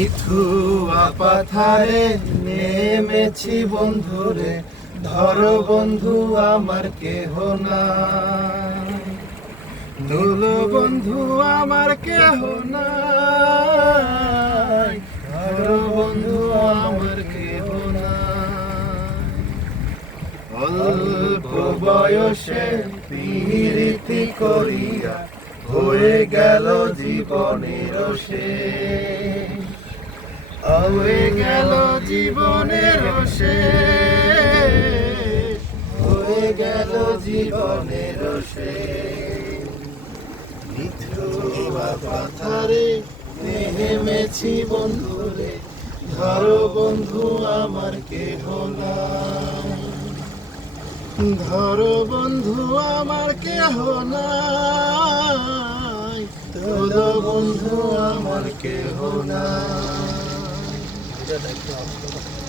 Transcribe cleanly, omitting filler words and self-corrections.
ইথুয়া পাথারে নেমেছি বন্ধুরে, ধরো বন্ধু আমার কেহ নাই। দুলো বন্ধু আমার কেহ নাই, ধরো বন্ধু আমার কেহ নাই। অল্প বয়সে প্রীতি করিয়া হয়ে গেল জীবনের শেষ, হয়ে গেল জীবনের শেষ, হয়ে গেল জীবনের শেষ। মিথ্যা পাথারে নেমেছি বন্ধুরে, ধরো বন্ধু আমার কেহ নাই। ধরো বন্ধু আমার কেহ নাই, ধরো বন্ধু আমার কেহ নাই।